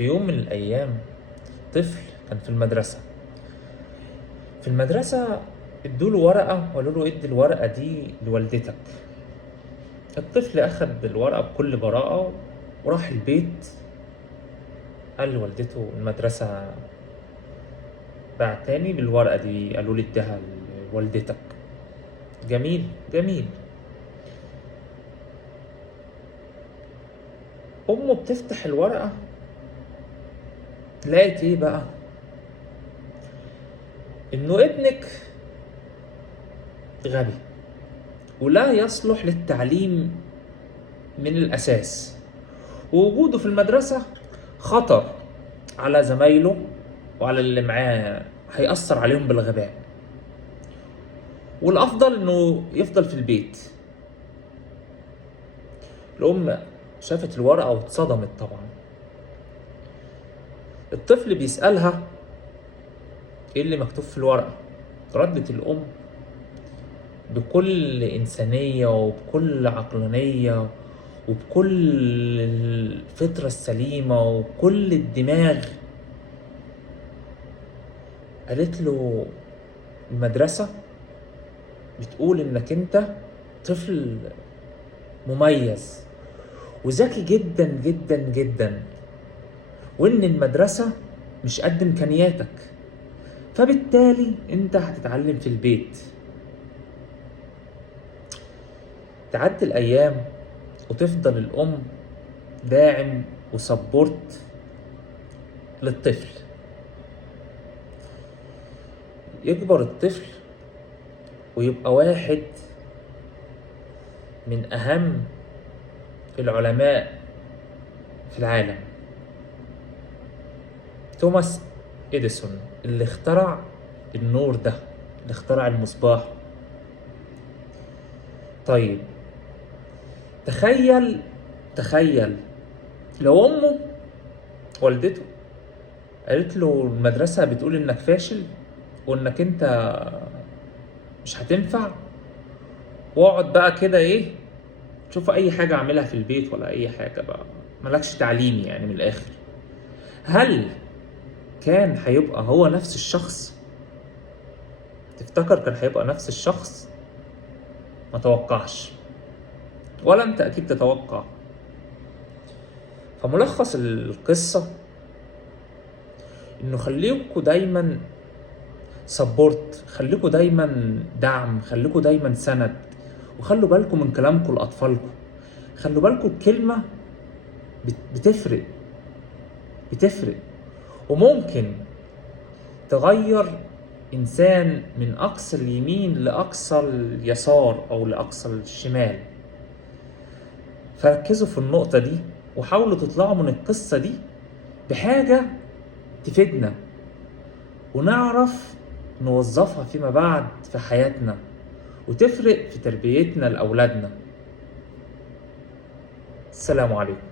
في يوم من الأيام طفل كان في المدرسة. ادوله ورقة وقالوا له ادي الورقة دي لوالدتك. الطفل أخد الورقة بكل براءة وراح البيت. قال لوالدته المدرسة بعتاني بالورقة دي، قالوا لي اديها لوالدتك. جميل جميل. أمه بتفتح الورقة لقيت إيه بقى؟ إنه ابنك غبي ولا يصلح للتعليم من الأساس، ووجوده في المدرسة خطر على زمايله وعلى اللي معاه، هيأثر عليهم بالغباء، والأفضل إنه يفضل في البيت. الأم شافت الورقة واتصدمت طبعا. الطفل بيسألها إيه اللي مكتوب في الورقة؟ ردت الأم بكل إنسانية وبكل عقلانية وبكل الفطرة السليمة وبكل الدماغ، قالت له المدرسة بتقول إنك أنت طفل مميز وذكي جدا جدا جدا، وإن المدرسة مش قد إمكانياتك، فبالتالي أنت هتتعلم في البيت. تعدي الأيام وتفضل الأم داعم وسبورت للطفل. يكبر الطفل ويبقى واحد من أهم العلماء في العالم، توماس إديسون، اللي اخترع النور ده، اللي اخترع المصباح. طيب تخيل لو أمه والدته قالت له المدرسة بتقول إنك فاشل وإنك أنت مش هتنفع، واقعد بقى كده إيه، شوف أي حاجة أعملها في البيت ولا أي حاجة بقى، ملكش تعليم يعني من الآخر. هل كان هيبقى هو نفس الشخص؟ تفتكر كان هيبقى نفس الشخص؟ ما توقعش، ولا أنت أكيد تتوقع. فملخص القصة إنه خليكوا دايما سبورت، خليكوا دايما دعم، خليكوا دايما سند، وخلوا بالكم من كلامكم لأطفالكم. خلوا بالكم الكلمة بتفرق وممكن تغير إنسان من أقصى اليمين لأقصى اليسار أو لأقصى الشمال. فركزوا في النقطة دي وحاولوا تطلعوا من القصة دي بحاجة تفيدنا ونعرف نوظفها فيما بعد في حياتنا وتفرق في تربيتنا لأولادنا. السلام عليكم.